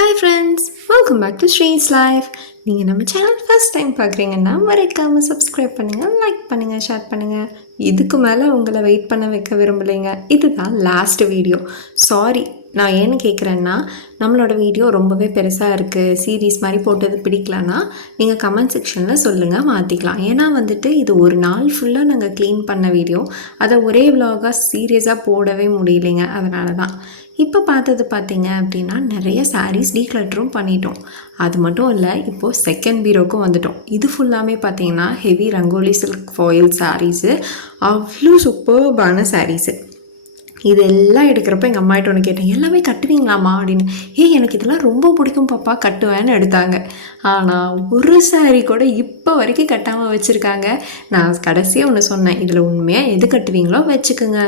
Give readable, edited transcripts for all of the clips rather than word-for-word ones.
Hi friends, welcome back to Sri's life. நீங்கள் நம்ம channel first time பார்க்குறீங்கன்னா மறக்காமல் சப்ஸ்கிரைப் பண்ணுங்கள், லைக் பண்ணுங்கள், ஷேர் பண்ணுங்கள். இதுக்கு மேலே உங்களை வெயிட் பண்ண வைக்க விரும்பலைங்க. இதுதான் லாஸ்ட் வீடியோ. சாரி, நான் ஏன்னு கேட்குறேன்னா, நம்மளோட வீடியோ ரொம்பவே பெருசாக இருக்குது, சீரீஸ் மாதிரி போட்டது பிடிக்கலன்னா நீங்கள் கமெண்ட் செக்ஷனில் சொல்லுங்கள், மாற்றிக்கலாம். ஏன்னா இது ஒரு நாள் ஃபுல்லாக நாங்கள் க்ளீன் பண்ண வீடியோ, அதை ஒரே விலாகாக சீரியஸாக போடவே முடியலைங்க. அதனால தான் இப்போ பார்த்தீங்க அப்படின்னா நிறைய சாரீஸ் டீக்ளட்டரும் பண்ணிட்டோம். அது மட்டும் இல்லை, இப்போது செகண்ட் பீரோக்கும் வந்துட்டோம். இது ஃபுல்லாமே பார்த்தீங்கன்னா heavy rangoli silk foil sarees, அவ்வளோ சூப்பர்பான சாரீஸு. இதெல்லாம் எடுக்கிறப்ப எங்கள் அம்மாகிட்ட ஒன்று கேட்டேன், எல்லாமே கட்டுவீங்களாம்மா அப்படின்னு. எனக்கு இதெல்லாம் ரொம்ப பிடிக்கும் பாப்பா, கட்டுவேன்னு எடுத்தாங்க. ஆனால் ஒரு சாரீ கூட இப்போ வரைக்கும் கட்டாமல் வச்சுருக்காங்க. நான் கடைசியாக ஒன்று சொன்னேன், இதில் உண்மையாக எது கட்டுவீங்களோ வச்சுக்கோங்க,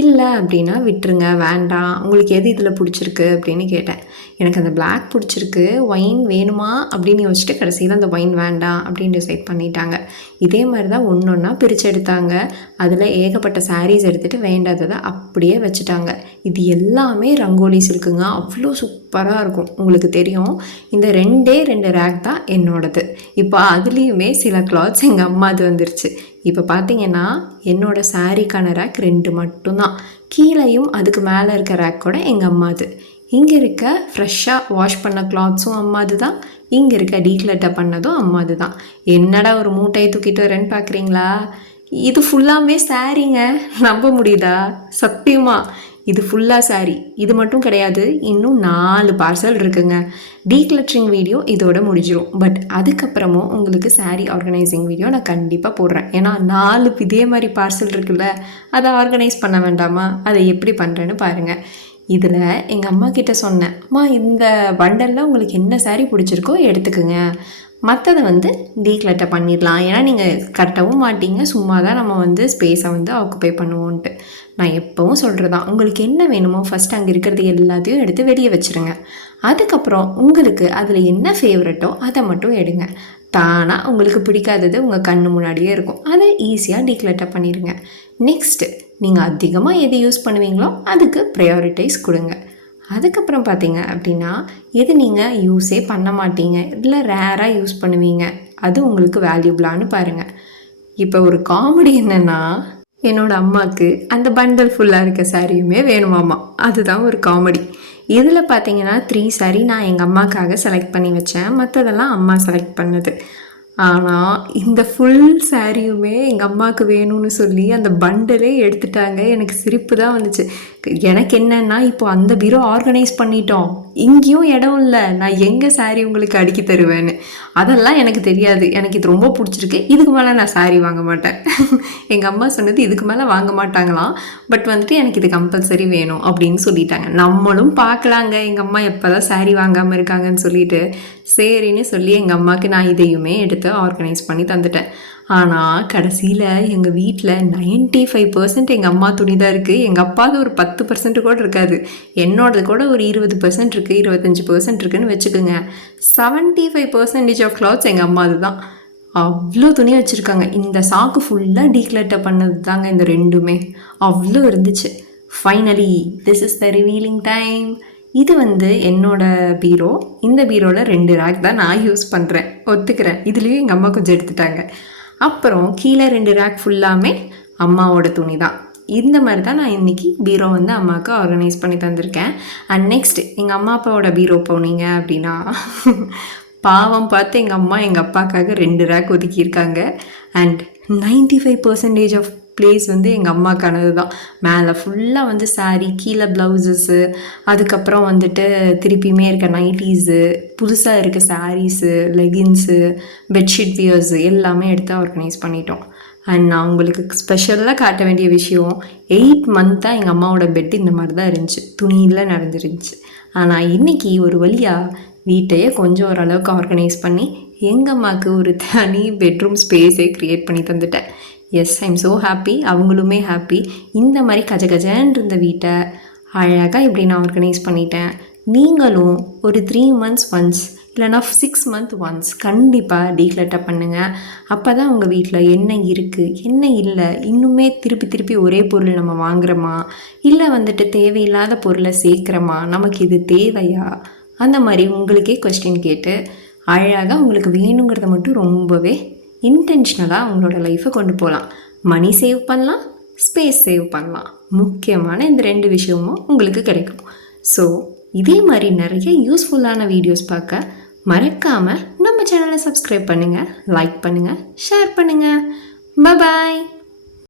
இல்லை அப்படின்னா விட்டுருங்க, வேண்டாம், உங்களுக்கு எது இதில் பிடிச்சிருக்கு அப்படின்னு கேட்டேன். எனக்கு அந்த பிளாக் பிடிச்சிருக்கு, ஒயின் வேணுமா அப்படின்னு யோசிச்சுட்டு கடைசியில் அந்த ஒயின் வேண்டாம் அப்படின்னு டிசைட் பண்ணிட்டாங்க. இதே மாதிரி தான் ஒன்று ஒன்றா பிரித்து எடுத்தாங்க. அதில் ஏகப்பட்ட சாரீஸ் எடுத்துகிட்டு வேண்டாததை அப்படியே வச்சுட்டாங்க. இது எல்லாமே ரங்கோலி சில்க்குங்க, அவ்வளோ சூப்பராக இருக்கும். உங்களுக்கு தெரியும், இந்த ரெண்டு ரேக் தான் என்னோடது. இப்போ அதுலேயுமே சில கிளாத்ஸ் எங்கள் அம்மாது வந்துருச்சு. இப்போ பார்த்தீங்கன்னா என்னோடய சாரீக்கான ரேக் 2 மட்டும்தான். கீழேயும் அதுக்கு மேலே இருக்க ரேக் கூட எங்கள் அம்மாது. இங்கே இருக்க ஃப்ரெஷ்ஷாக வாஷ் பண்ண கிளாத்ஸும் அம்மாது தான், இங்கே இருக்க டீக்ளட்டர் பண்ணதும் அம்மாது தான். என்னடா ஒரு மூட்டையை தூக்கிட்டு வரேன்னு பார்க்குறீங்களா? இது ஃபுல்லாமே சாரீங்க, நம்ப முடியுதா? சத்தியமாக இது ஃபுல்லாக சாரீ. இது மட்டும் கிடையாது, இன்னும் 4 பார்சல் இருக்குங்க. டீக்ளட்டரிங் வீடியோ இதோட முடிஞ்சிடும். பட் அதுக்கப்புறமும் உங்களுக்கு சாரீ ஆர்கனைசிங் வீடியோ நான் கண்டிப்பாக போடுறேன். ஏன்னா 4 இதே மாதிரி பார்சல் இருக்குல்ல, அதை ஆர்கனைஸ் பண்ண வேண்டாமா? அதை எப்படி பண்ணுறேன்னு பாருங்கள். இதில் எங்கள் அம்மா கிட்டே சொன்னேன், அம்மா இந்த பண்டலில் உங்களுக்கு என்ன சாரீ பிடிச்சிருக்கோ எடுத்துக்குங்க, மற்றதை டீக்ளட்டர் பண்ணிடலாம். ஏன்னா நீங்கள் கட்டவும் மாட்டீங்க, சும்மா தான் நம்ம ஸ்பேஸை ஆக்குப்பை பண்ணுவோன்ட்டு. நான் எப்போவும் சொல்கிறதான், உங்களுக்கு என்ன வேணுமோ ஃபஸ்ட் அங்கே இருக்கிறது எல்லாத்தையும் எடுத்து வெளியே வச்சுருங்க. அதுக்கப்புறம் உங்களுக்கு அதில் என்ன ஃபேவரட்டோ அதை மட்டும் எடுங்க. தானாக உங்களுக்கு பிடிக்காதது உங்கள் கண்ணு முன்னாடியே இருக்கும், அதை ஈஸியாக டீக்ளட்டர் பண்ணிடுங்க. நெக்ஸ்ட்டு, நீங்கள் அதிகமாக எது யூஸ் பண்ணுவீங்களோ அதுக்கு ப்ரையாரிட்டைஸ் கொடுங்க. அதுக்கப்புறம் பார்த்தீங்க அப்படின்னா, எது நீங்கள் யூஸே பண்ண மாட்டீங்க, இல்லை ரேராக யூஸ் பண்ணுவீங்க, அது உங்களுக்கு வேல்யூபிளான்னு பாருங்கள். இப்போ ஒரு காமெடி என்னென்னா, என்னோடய அம்மாவுக்கு அந்த பண்டல் ஃபுல்லாக இருக்க சாரியுமே வேணுமாம்மா. அதுதான் ஒரு காமெடி. இதில் பார்த்தீங்கன்னா 3 சாரீ நான் எங்கள் அம்மாவுக்காக செலக்ட் பண்ணி வச்சேன், மற்றதெல்லாம் அம்மா செலக்ட் பண்ணது. ஆனால் இந்த ஃபுல் சாரியுமே எங்கள் அம்மாவுக்கு வேணும்னு சொல்லி அந்த பண்டலே எடுத்துட்டாங்க. எனக்கு சிரிப்பு தான் வந்துச்சு. எனக்கு என்னென்னா, இப்போ அந்த பீரோ ஆர்கனைஸ் பண்ணிட்டோம், இங்கேயும் இடம் இல்லை, நான் எங்கே சாரீ உங்களுக்கு அடுக்கி தருவேன்னு. அதெல்லாம் எனக்கு தெரியாது. எனக்கு இது ரொம்ப பிடிச்சிருக்கு, இதுக்கு மேலே நான் சாரீ வாங்க மாட்டேன். எங்கள் அம்மா சொன்னது இதுக்கு மேலே வாங்க மாட்டாங்களாம். பட் எனக்கு இது கம்பல்சரி வேணும் அப்படின்னு சொல்லிட்டாங்க. நம்மளும் பார்க்கலாங்க எங்கள் அம்மா எப்போ தான் சாரீ வாங்காமல் இருக்காங்கன்னு சொல்லிட்டு, சரின்னு சொல்லி எங்கள் அம்மாவுக்கு நான் இதையுமே எடுத்து ஆர்கனைஸ் பண்ணி தந்துட்டேன். ஆனால் கடைசியில் எங்கள் வீட்டில் 95% எங்கள் அம்மா துணி தான் இருக்குது. எங்கள் அப்பாவுது ஒரு 10% கூட இருக்காது. என்னோடது கூட ஒரு 20% இருக்குது, 25% இருக்குதுன்னு வச்சுக்கோங்க. 75% ஆஃப் கிளாத்ஸ் எங்கள் அம்மாது தான். அவ்வளோ துணி வச்சுருக்காங்க. இந்த சாக்கு ஃபுல்லாக டீக்ளட்டர் பண்ணது தாங்க இந்த ரெண்டுமே. அவ்வளோ இருந்துச்சு. Finally this is the revealing time. இது என்னோட பீரோ. இந்த பீரோவில் 2 ரேக் தான் நான் யூஸ் பண்ணுறேன், ஒத்துக்கிறேன். இதுலேயும் எங்கள் அம்மா கொஞ்சம் எடுத்துட்டாங்க. அப்புறம் கீழே 2 ரேக் ஃபுல்லாமே அம்மாவோட துணி தான். இந்த மாதிரி தான் நான் இன்றைக்கி பீரோ அம்மாவுக்கு ஆர்கனைஸ் பண்ணி தந்திருக்கேன். அண்ட் நெக்ஸ்ட், எங்கள் அம்மா அப்பாவோட பீரோ போனீங்க அப்படின்னா, பாவம் பார்த்து எங்கள் அம்மா எங்கள் அப்பாவுக்காக 2 ரேக் ஒதுக்கியிருக்காங்க. அண்ட் 95% ஆஃப் பிளேஸ் எங்கள் அம்மாக்கானது தான். மேலே ஃபுல்லாக சாரீ, கீழே ப்ளவுஸஸ்ஸு, அதுக்கப்புறம் திருப்பியுமே இருக்க நைட்டீஸு, புதுசாக இருக்க சாரீஸு, லெகின்ஸு, பெட்ஷீட் வியர்ஸு எல்லாமே எடுத்து ஆர்கனைஸ் பண்ணிட்டோம். அண்ட் நான் உங்களுக்கு ஸ்பெஷலாக காட்ட வேண்டிய விஷயம், 8 மந்த்தாக எங்கள் அம்மாவோட பெட் இந்த மாதிரி தான் இருந்துச்சு, துணியில் நடந்துருந்துச்சு. ஆனால் இன்றைக்கி ஒரு வழியாக வீட்டையே கொஞ்சம் ஓரளவுக்கு ஆர்கனைஸ் பண்ணி எங்கள் அம்மாவுக்கு ஒரு தனி பெட்ரூம் ஸ்பேஸே க்ரியேட் பண்ணி தந்துட்டேன். எஸ், ஐம் ஸோ ஹாப்பி, அவங்களுமே ஹாப்பி. இந்த மாதிரி கஜகஜன்னு இருந்த வீட்டை அழகாக இப்படி நான் ஆர்கனைஸ் பண்ணிட்டேன். நீங்களும் ஒரு 3 months ஒன்ஸ் இல்லைனா 6 months ஒன்ஸ் கண்டிப்பாக டீக்ளட்டர் பண்ணுங்கள். அப்போ தான் உங்கள் வீட்டில் என்ன இருக்குது என்ன இல்லை, இன்னுமே திருப்பி ஒரே பொருள் நம்ம வாங்குகிறோமா, இல்லை தேவையில்லாத பொருளை சேர்க்குறோமா, நமக்கு இது தேவையா அந்த மாதிரி உங்களுக்கே கொஸ்டின் கேட்டு அழகாக உங்களுக்கு வேணுங்கிறத மட்டும் ரொம்பவே இன்டென்ஷனலாக உங்களோட லைஃப்பை கொண்டு போகலாம். மணி சேவ் பண்ணலாம், ஸ்பேஸ் சேவ் பண்ணலாம். முக்கியமான இந்த 2 விஷயமும் உங்களுக்கு கிடைக்கும். ஸோ இதே மாதிரி நிறைய யூஸ்ஃபுல்லான வீடியோஸ் பார்க்க மறக்காமல் நம்ம சேனலை சப்ஸ்கிரைப் பண்ணுங்கள், லைக் பண்ணுங்கள், ஷேர் பண்ணுங்கள். பாய்.